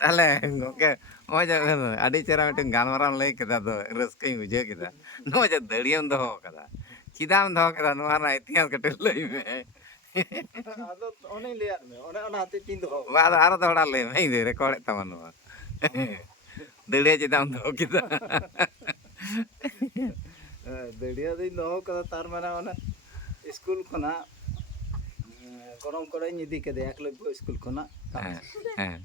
ᱛᱟᱦᱞᱮ ᱜᱚᱝᱠᱮ ᱱᱚᱜᱼᱚᱭ ᱡᱮ ᱟᱹᱰᱤ ᱪᱮᱦᱨᱟ ᱢᱤᱫᱴᱮᱱ ᱜᱟᱞᱢᱟᱨᱟᱣ ᱞᱟᱹᱭ ᱠᱮᱫᱟ ᱫᱚ ᱨᱟᱹᱥᱠᱟᱹᱧ ᱵᱩᱡᱷᱟᱹᱣ ᱠᱮᱫᱟ ᱱᱚᱜᱼᱚᱭ ᱡᱮ ᱫᱟᱹᱲᱤᱭᱟᱹᱢ ᱫᱚᱦᱚ ᱠᱟᱫᱟ ᱪᱮᱫᱟᱜ ᱮᱢ ᱫᱚᱦᱚ ᱠᱮᱫᱟ ᱱᱚᱣᱟ ᱨᱮᱱᱟᱜ ᱤᱛᱤᱦᱟᱥ ᱠᱟᱹᱴᱤᱡ ᱞᱟᱹᱭ ᱢᱮ ᱟᱫᱚ ᱚᱱᱮᱧ ᱞᱟᱹᱭᱟᱫ ᱢᱮ ᱚᱱᱮ ᱚᱱᱟ ᱦᱚᱛᱮᱡ ᱛᱤᱧ ᱫᱚᱦᱚ ᱵᱟ ᱟᱫᱚ ᱟᱨᱚ ᱫᱚᱦᱲᱟ ᱞᱟᱹᱭ ᱢᱮ ᱤᱧ ᱨᱮᱠᱚᱨᱰᱮᱫ ᱛᱟᱢᱟ ᱱᱚᱣᱟ ᱫᱟᱹᱲᱤᱭᱟᱹ ᱪᱮᱫᱟᱜ ᱮᱢ ᱫᱚᱦᱚ ᱠᱮᱫᱟ ᱫᱟᱹᱲᱤᱭᱟᱹ ᱫᱩᱧ ᱫᱚᱦᱚ ᱠᱟᱫᱟ ᱛᱟᱨ ᱢᱟᱱᱮ ᱚᱱᱟ ᱥᱠᱩᱞ ᱠᱷᱚᱱᱟᱜ ᱜᱚᱲᱚᱢ ᱠᱚᱲᱟᱧ ᱤᱫᱤ ᱠᱮᱫᱮᱭᱟ ᱮᱠᱞᱚᱵᱽᱵᱚ ᱥᱠᱩᱞ ᱠᱷᱚᱱᱟᱜ ᱦᱮᱸ ᱦᱮᱸ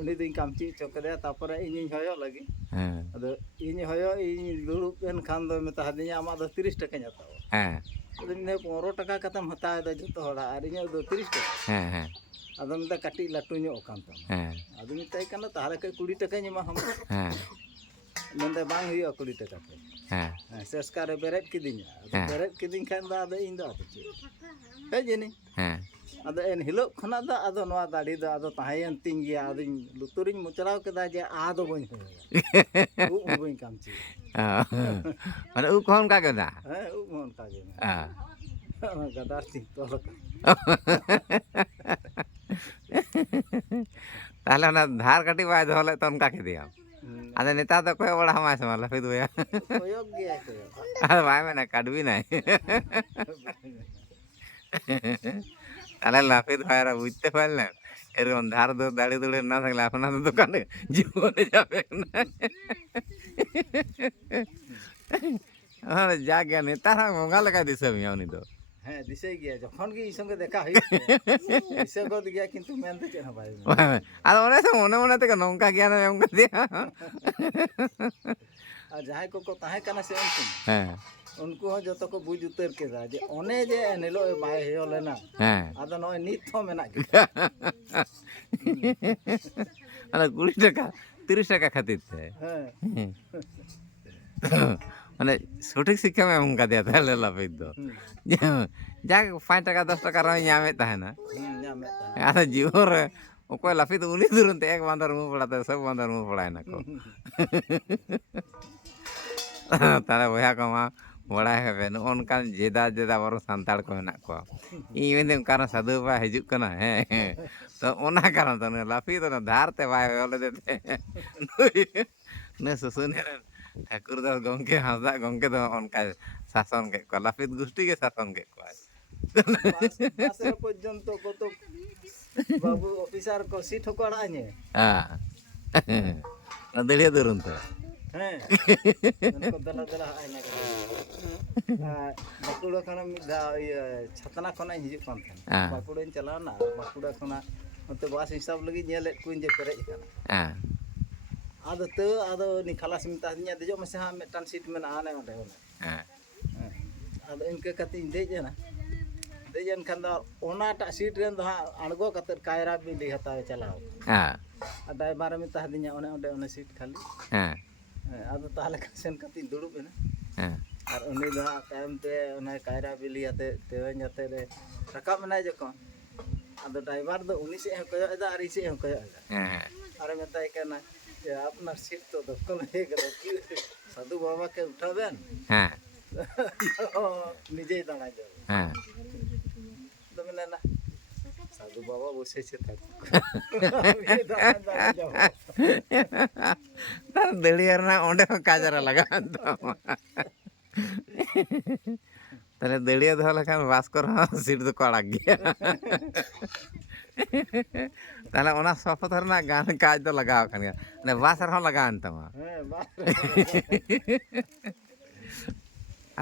ᱩᱱᱤ ᱫᱩᱧ ᱠᱟᱢᱪᱤ ᱦᱚᱪᱚ ᱠᱮᱫᱮᱭᱟ ᱛᱟᱨᱯᱚᱨᱮ ᱤᱧᱤᱧ ᱦᱚᱭᱚᱜ ᱞᱟᱹᱜᱤᱫ ᱦᱮᱸ ᱟᱫᱚ ᱤᱧ ᱦᱚᱭᱚ ᱤᱧ ᱫᱩᱲᱩᱵ ᱮᱱᱠᱷᱟᱱ ᱫᱚ ᱢᱮᱛᱟ ᱫᱤᱧᱟ ᱟᱢᱟᱜ ᱫᱚ ᱛᱤᱨᱤᱥ ᱴᱟᱠᱟᱧ ᱦᱟᱛᱟᱣᱟ ᱦᱮᱸ ᱟᱫᱚ ᱢᱮᱱᱫᱟ ᱯᱚᱱᱨᱚ ᱴᱟᱠᱟ ᱠᱟᱛᱮᱢ ᱦᱟᱛᱟᱣᱮᱫᱟ ᱡᱚᱛᱚ ᱦᱚᱲᱟᱜ ᱟᱨ ᱤᱧᱟᱹᱜ ᱫᱚ ᱛᱤᱨᱤᱥ ᱴᱟᱠᱟ ᱦᱮᱸ ᱦᱮᱸ ᱟᱫᱚ ᱢᱮᱱᱫᱟ ᱠᱟᱹᱴᱤᱡ ᱞᱟᱹᱴᱩ ᱧᱚᱜ ᱠᱟᱱ ᱛᱟᱢᱟ ᱦᱮᱸ ᱟᱫᱚ ᱢᱮᱛᱟᱭ ᱠᱟᱱᱟ ᱛᱟᱦᱚᱞᱮ ᱠᱷᱟᱡ ᱠᱩᱲᱤ ᱴᱟᱠᱟᱧ ᱮᱢᱟᱢᱟ ᱦᱮᱸ ᱢᱮᱱᱫᱟ ᱵᱟᱝ ᱦᱩᱭᱩᱜᱼᱟ ᱠᱩᱲᱤ ᱴᱟᱠᱟ ᱛᱮ ᱦᱮᱸ ᱦᱮᱸ ᱥᱮᱥᱠᱟᱨ ᱨᱮ ᱵᱮᱨᱮᱫ ᱠᱤᱫᱤᱧᱟ ᱟᱫᱚ ᱦᱮᱸ ᱵᱮᱨᱮᱫ ᱠᱤᱫᱤᱧ ᱠᱷᱟᱱ ᱫᱚ ᱟᱫᱚ ᱤᱧ ᱫᱚ ᱟᱫᱚ ᱪᱮᱫ ᱦᱮᱡ ᱮᱱᱤᱧ ᱦᱮᱸ ᱟᱫᱚ ᱮᱱ ᱦᱤᱞᱳᱜ ᱠᱷᱚᱱᱟᱜ ᱫᱚ ᱟᱫᱚ ᱱᱚᱣᱟ ᱫᱟᱲᱤ ᱫᱚ ᱟᱫᱚ ᱛᱟᱦᱮᱸᱭᱮᱱ ᱛᱤᱧ ᱜᱮᱭᱟ ᱟᱫᱚᱧ ᱞᱩᱛᱩᱨᱤᱧ ᱢᱚᱪᱲᱟᱣ ᱠᱮᱫᱟ ᱡᱮ ᱟᱫᱚ ᱵᱟᱹᱧ ᱦᱚᱭᱚᱭᱟ ᱩᱵ ᱦᱚᱸ ᱵᱟᱹᱧ ᱠᱟᱢᱪᱤᱭᱟ ᱢᱟᱱᱮ ᱩᱵ ᱠᱚᱦᱚᱸ ᱚᱱᱠᱟ ᱜᱮ ᱫᱟ ᱦᱮᱸ ᱩᱵ ᱦᱚᱸ ᱚᱱᱠᱟ ᱜᱮ ᱢᱮᱱᱟᱜᱼᱟ ᱚᱱᱟ ᱜᱟᱫᱟᱨ ᱛᱤᱧ ᱛᱚᱞ ᱟᱠᱟᱫᱟ ᱛᱟᱦᱞᱮ ᱚᱱᱟ ᱫᱷᱟᱨ ᱠᱟᱹᱴᱤᱡ ᱵᱟᱭ ᱫᱚᱦᱚ ᱞᱮᱫ ᱛᱮ ᱚᱱᱠᱟ ᱠᱮᱫᱮᱭᱟᱢ ᱟᱫᱚ ᱱᱮᱛᱟᱨ ᱫᱚ ᱠᱚᱭᱚᱜ ᱵᱟᱲᱟ ᱦᱟᱢᱟᱭ ᱥᱮ ᱵᱟᱝ ᱞᱟᱹᱯᱤᱛ ᱵᱚᱭᱦᱟ ᱠᱚᱭᱚᱜ ᱜᱮᱭᱟᱭ ᱠᱚᱭᱚᱜ ᱟᱫᱚ ᱵᱟᱭ ᱢᱮᱱᱟ ᱠᱟᱰᱵᱤᱱᱟᱭ তাহলে লাফিত ভাইরা বুঝতে পারলেন? এরকম ধার দৌড় দাড়ি দৌড়ে না থাকলে আপনাদের দোকানে জীবনে যাবে না। যা জ্ঞানী তারা মঙ্গা লেখা দিছে মিয়া উনি তো। হ্যাঁ দিশাই গিয়া যখন কি সঙ্গে দেখা হয়েছে গিয়া কিন্তু মেনতে চেন ভাই আর অনেক তো মনে মনে থেকে নৌকা জ্ঞান এম দিয়া। আর যাহাই কো তাহে কানা সে হ্যাঁ। उनको हाँ जो तो को बुझ उतर के जा जे ओने जे एनेलो बाय हो लेना हाँ। आ तो नय नीत तो मेना के अरे गुली तो टका 30 टका खातिर थे। हाँ। माने सटीक शिक्षा में उनका दिया हम्म। था लेला पे दो। जा 5 टका 10 टका रहे यहाँ में ता है ना। हम्म, यहाँ में आ जीवो कोई लफी तो उली दुरंत एक बंदर मुँह पड़ाते सब बंदर मुँह पड़ाए ना को। हम्म। तारा वया कमा ᱵᱟᱲᱟᱭ ᱦᱚᱵᱮ ᱱᱚᱜᱼᱚ ᱱᱚᱝᱠᱟᱱ ᱡᱮᱫᱟ ᱡᱮᱫᱟ ᱵᱚᱨᱚ ᱥᱟᱱᱛᱟᱲ ᱠᱚ ᱢᱮᱱᱟᱜ ᱠᱚᱣᱟ ᱤᱧ ᱢᱮᱱᱫᱟᱹᱧ ᱚᱠᱟᱨᱮ ᱥᱟᱹᱫᱷᱩ ᱵᱟᱵᱟ ᱦᱤᱡᱩᱜ ᱠᱟᱱᱟ ᱦᱮᱸ ᱛᱚ ᱚᱱᱟ ᱠᱟᱨᱚᱱ ᱛᱮ ᱞᱟᱯᱷᱤ ᱫᱚ ᱫᱷᱟᱨᱛᱮ ᱵᱟᱭ ᱦᱚᱭᱚ ᱞᱮᱫᱮ ᱛᱮ ᱱᱩᱭ ᱥᱩᱥᱩᱱᱤᱭᱟᱹ ᱨᱮᱱ ᱴᱷᱟᱹᱠᱩᱨᱫᱟᱥ ᱜᱚᱢᱠᱮ ᱦᱟᱸᱥᱫᱟ ᱜᱚᱢᱠᱮ ᱫᱚ ᱚᱱᱠᱟᱭ ᱥᱟᱥᱚᱱ ᱠᱮᱫ ᱠᱚᱣᱟ ᱞᱟᱹᱯᱤᱛ ᱜᱩᱥᱴᱤ ᱜᱮ ᱥᱟᱥᱚᱱ ᱠᱮᱫ ᱠᱚᱣᱟᱭ পর্যন্ত কত বাবু অফিসার কো সিট হকো আড়াইনে হ্যাঁ দাঁড়িয়ে ধরুন তো ᱵᱟᱸᱠᱩᱲᱟ ᱠᱷᱚᱱᱟᱜ ᱢᱤᱫ ᱫᱷᱟᱣ ᱤᱭᱟᱹ ᱪᱷᱟᱛᱱᱟ ᱠᱷᱚᱱᱟᱜ ᱤᱧ ᱦᱤᱡᱩᱜ ᱠᱟᱱ ᱛᱟᱦᱮᱱᱟ ᱵᱟᱸᱠᱩᱲᱟᱧ ᱪᱟᱞᱟᱣᱱᱟ ᱵᱟᱸᱠᱩᱲᱟ ᱠᱷᱚᱱᱟᱜ ᱱᱚᱛᱮ ᱵᱟᱥ ᱦᱤᱥᱟᱹᱵ ᱞᱟᱹᱜᱤᱫ ᱧᱮᱞᱮᱫ ᱠᱚᱣᱟᱧ ᱡᱮ ᱯᱮᱨᱮᱡ ᱟᱠᱟᱱᱟ ᱟᱫᱚ ᱛᱟᱹ ᱟᱫᱚ ᱩᱱᱤ ᱠᱷᱟᱞᱟᱥ ᱢᱮᱛᱟ ᱫᱤᱧᱟ ᱫᱮᱡᱚᱜ ᱢᱮᱥᱮ ᱦᱟᱸᱜ ᱢᱤᱫᱴᱟᱝ ᱥᱤᱴ ᱢᱮᱱᱟᱜᱼᱟ ᱚᱱᱮ ᱚᱸᱰᱮ ᱚᱸᱰᱮ ᱟᱫᱚ ᱤᱱᱠᱟᱹ ᱠᱟᱛᱮᱧ ᱫᱮᱡ ᱮᱱᱟ ᱫᱮᱡ ᱮᱱ ᱠᱷᱟᱱ ᱫᱚ ᱚᱱᱟᱴᱟᱜ ᱥᱤᱴ ᱨᱮᱱ ᱫᱚ ᱦᱟᱸᱜ ᱟᱬᱜᱚ ᱠᱟᱛᱮᱫ ᱠᱟᱭᱨᱟ ᱵᱤᱞᱤ ᱦᱟᱛᱟᱣ ᱪᱟᱞᱟᱣ ᱰᱟᱭᱵᱟᱨᱮ ᱢᱮᱛᱟ ᱫᱤᱧᱟ ᱚᱱᱮ ᱚᱸᱰᱮ ᱚᱱᱟ ᱥᱤᱴ ᱠᱷᱟᱹᱞᱤ ᱟᱫᱚ ᱛᱟᱦᱞᱮ ᱠᱷᱟᱱ ᱥᱮᱱ ᱠᱟᱛᱮᱧ ᱫᱩᱲᱩᱵ ᱮᱱᱟ ᱟᱨ ᱩᱱᱤ ᱫᱚ ᱦᱟᱸᱜ ᱛᱟᱭᱚᱢ ᱛᱮ ᱚᱱᱟ ᱠᱟᱭᱨᱟ ᱵᱤᱞᱤ ᱟᱛᱮ ᱛᱮᱣᱮᱧ ᱟᱛᱮ ᱨᱮ ᱨᱟᱠᱟᱵ ᱮᱱᱟᱭ ᱡᱚᱠᱷᱚᱱ ᱟᱫᱚ ᱰᱨᱟᱭᱵᱷᱟᱨ ᱫᱚ ᱩᱱᱤ ᱥᱮᱫ ᱦᱚᱸ ᱠᱚᱭᱚᱜ ᱮᱫᱟ ᱟᱨ ᱤᱧ ᱥᱮᱫ ᱦᱚᱸ ᱠᱚᱭᱚᱜ ᱮᱫᱟ अरे बताए क्या ना ये अपना सीट तो दफकन है करो कि साधु बाबा के उठावेन हाँ निजे दाना जाओ हाँ বাবা বসেছে তার দাঁড়িয়ে না ᱚᱸᱰᱮ ᱦᱚᱸ ᱠᱟᱡᱟᱨᱟ ᱞᱟᱜᱟᱣ ᱛᱟᱢᱟ ᱛᱟᱦᱞᱮ ᱫᱟᱹᱲᱤᱭᱟᱹ ᱫᱚᱦᱚ ᱞᱮᱠᱷᱟᱱ ᱵᱟᱥᱠᱚᱨ ᱦᱚᱸ ᱥᱤᱴ ᱫᱚᱠᱚ ᱟᱲᱟᱜ ᱜᱮᱭᱟ ᱛᱟᱦᱞᱮ ᱚᱱᱟ ᱥᱚᱯᱚᱛ ᱨᱮᱱᱟᱜ ᱜᱟᱱ ᱠᱟᱡ ᱫᱚ ᱞᱟᱜᱟᱣ ᱟᱠᱟᱱ ᱜᱮᱭᱟ ᱚᱱᱮ ᱵᱟᱥ ᱨᱮᱦᱚᱸ ᱞᱟᱜᱟᱣᱮᱱ ᱛᱟᱢᱟ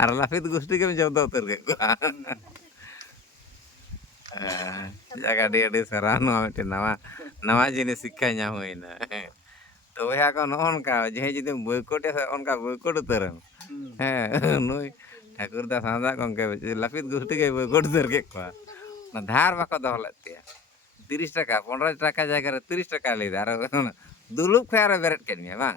ᱟᱨ ᱞᱟᱹᱯᱤᱛ ᱜᱩᱥᱴᱤ ᱜᱮᱢ ᱡᱚᱢ ᱫᱚ ᱩᱛᱟᱹᱨ ᱠᱮᱫ ᱠᱚᱣᱟ জায়গাটি এটি সরানো আমি নয়া নয়া জিনিস শিক্ষা না হই না তো ওই এখন অনকা যে যদি বইকটে অনকা বইকট উতরেন হ্যাঁ নুই ঠাকুরদা সাঁদা কঙ্কে লাফিত গোষ্ঠীকে বইকট উতরকে কোয়া না ধার বাকো দহলাত দিয়া তিরিশ টাকা পনেরো টাকা জায়গায় তিরিশ টাকা লিদা আর দুলুপ খেয়ে আর বেরেট কেনবে বাং